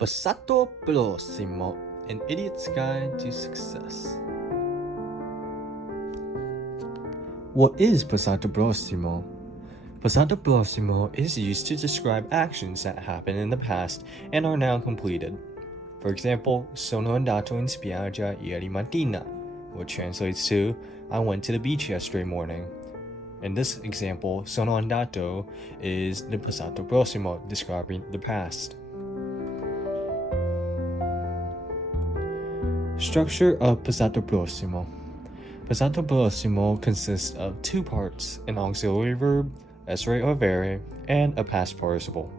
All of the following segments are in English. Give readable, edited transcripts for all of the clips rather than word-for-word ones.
Passato Prossimo, An Idiot's Guide to Success. What is Passato Prossimo? Passato Prossimo is used to describe actions that happened in the past and are now completed. For example, sono andato in spiaggia ieri mattina, which translates to, I went to the beach yesterday morning. In this example, sono andato is the Passato Prossimo, describing the past. Structure of Passato Prossimo. Passato Prossimo consists of two parts, an auxiliary verb, essere or avere, and a past participle.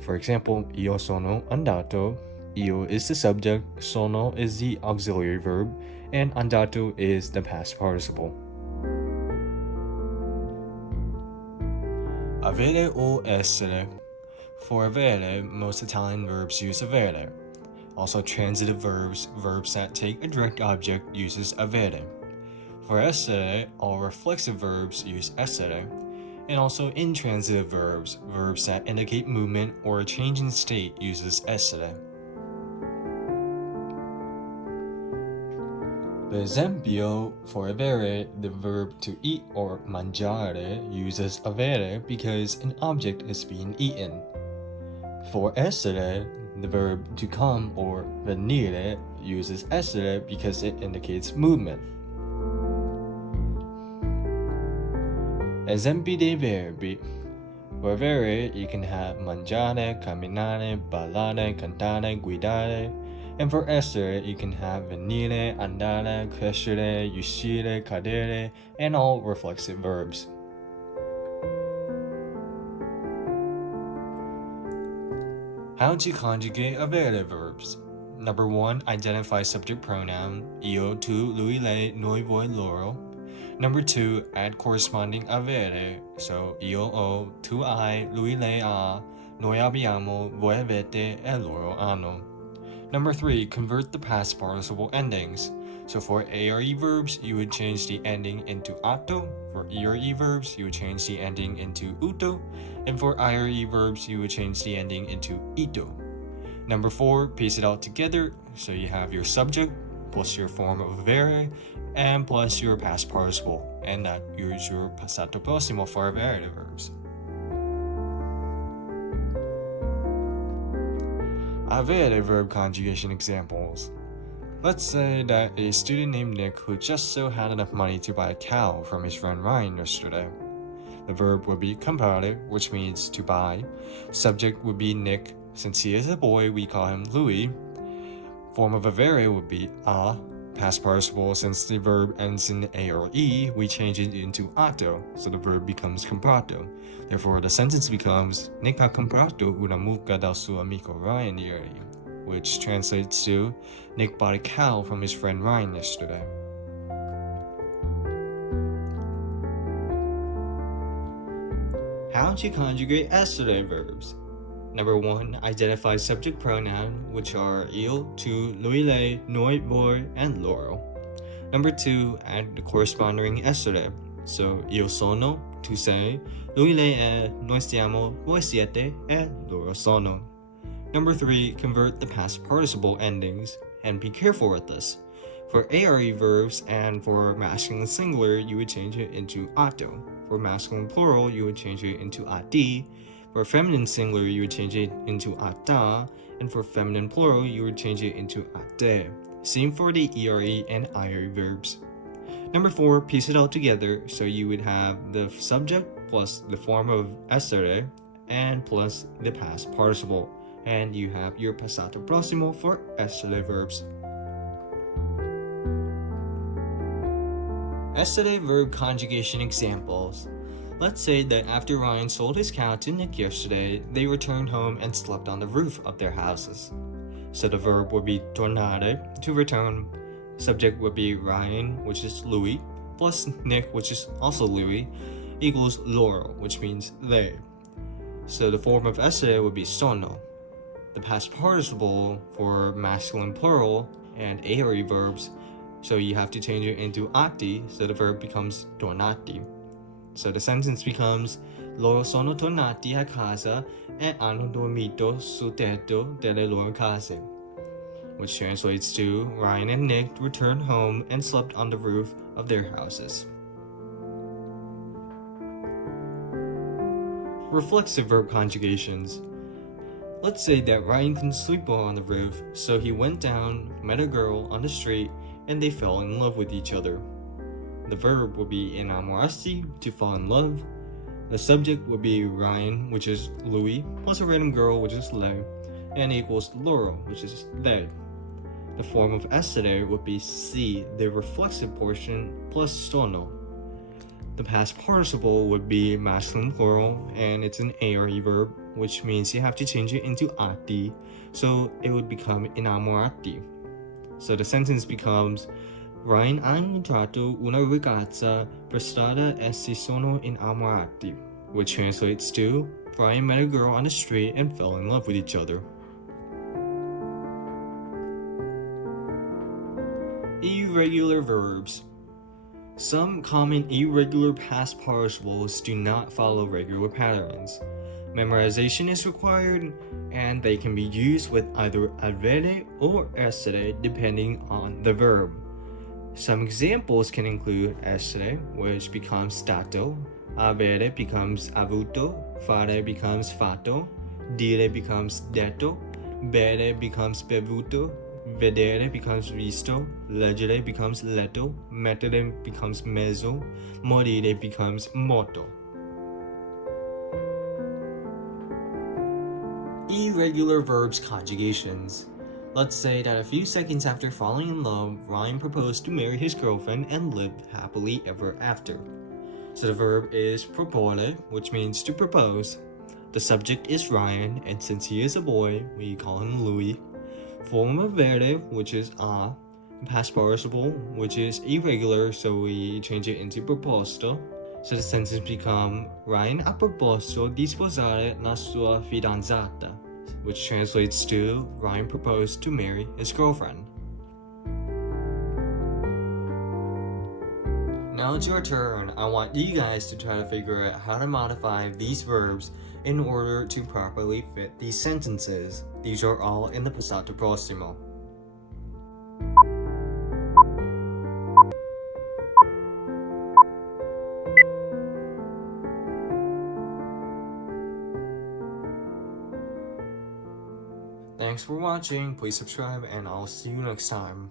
For example, io sono andato, io is the subject, sono is the auxiliary verb, and andato is the past participle. Avere or essere. For avere, most Italian verbs use avere. Also, transitive verbs, verbs that take a direct object, uses avere. For essere, all reflexive verbs use essere. And also intransitive verbs, verbs that indicate movement or a change in state, uses essere. Per esempio, for avere, the verb to eat or mangiare uses avere because an object is being eaten. For essere, the verb to come or venire uses essere because it indicates movement. Esempi dei verbi. For avere, you can have mangiare, camminare, ballare, cantare, guidare. And for essere, you can have venire, andare, crescere, uscire, cadere, and all reflexive verbs. How to conjugate avere verbs. Number 1, identify subject pronoun, io, tu, lui, lei, noi, voi, loro. Number 2, add corresponding avere, so io ho, tu hai, lui, lei ha, noi abbiamo, voi avete, e loro hanno. Number 3, convert the past participle endings. So for are verbs, you would change the ending into atto. For ere verbs, you would change the ending into uto. And for ire verbs, you would change the ending into ito. Number 4, piece it all together. So you have your subject plus your form of avere and plus your past participle. And that is your passato prossimo for avere verbs. Avere verb conjugation examples. Let's say that a student named Nick who just so had enough money to buy a cow from his friend Ryan yesterday. The verb would be comprare, which means to buy. Subject would be Nick. Since he is a boy, we call him Louis. Form of avere would be a. Past participle, since the verb ends in a or e, we change it into atto, so the verb becomes comprato. Therefore, the sentence becomes Nick ha comprato una mucca dal suo amico Ryan ieri, which translates to Nick bought a cow from his friend Ryan yesterday. How to conjugate essere verbs. Number 1, identify subject pronoun, which are io, tu, lui, lei, noi, voi, and loro. Number 2, add the corresponding essere. So io sono, tu sei, lui, lei è, noi siamo, voi siete, e loro sono. Number 3, convert the past participle endings, and be careful with this. For are verbs and for masculine singular, you would change it into atto. For masculine plural, you would change it into ati. For feminine singular, you would change it into ata, and for feminine plural, you would change it into ate. Same for the ere and ire verbs. Number 4, piece it all together, so you would have the subject plus the form of essere and plus the past participle, and you have your passato prossimo for essere verbs. Essere verb conjugation examples. Let's say that after Ryan sold his cow to Nick yesterday, they returned home and slept on the roof of their houses. So the verb would be tornare, to return. Subject would be Ryan, which is Louis, plus Nick, which is also Louis, equals loro, which means they. So the form of essere would be sono. The past participle for masculine plural and are verbs, so you have to change it into ati, so the verb becomes tornati. So the sentence becomes, Loro sono tornati a casa e hanno dormito sul tetto delle loro case, which translates to Ryan and Nick returned home and slept on the roof of their houses. Reflexive verb conjugations. Let's say that Ryan couldn't sleep well on the roof, so he went down, met a girl on the street, and they fell in love with each other. The verb would be innamorarsi, to fall in love. The subject would be Ryan, which is Louis, plus a random girl, which is Lei, and equals Loro, which is they. The form of essere would be si, the reflexive portion, plus sono. The past participle would be masculine plural, and it's an avere verb, which means you have to change it into ati, so it would become innamorati. So the sentence becomes, Ryan ha incontrato una ragazza per strada e si sono innamorati, which translates to, Ryan met a girl on the street and fell in love with each other. Irregular verbs. Some common irregular past participles do not follow regular patterns. Memorization is required, and they can be used with either avere or essere depending on the verb. Some examples can include essere, which becomes stato, avere becomes avuto, fare becomes fatto, dire becomes detto, bere becomes bevuto, vedere becomes visto, leggere becomes letto, mettere becomes mezzo, morire becomes morto. Irregular verbs conjugations. Let's say that a few seconds after falling in love, Ryan proposed to marry his girlfriend and lived happily ever after. So the verb is proporre, which means to propose. The subject is Ryan, and since he is a boy, we call him Louis. Form of avere, which is a. Past participle, which is irregular, so we change it into proposto. So the sentence becomes, Ryan ha proposto di sposare la sua fidanzata, which translates to, Ryan proposed to marry his girlfriend. Now it's your turn. I want you guys to try to figure out how to modify these verbs in order to properly fit these sentences. These are all in the Passato Prossimo. Thanks for watching, please subscribe, and I'll see you next time.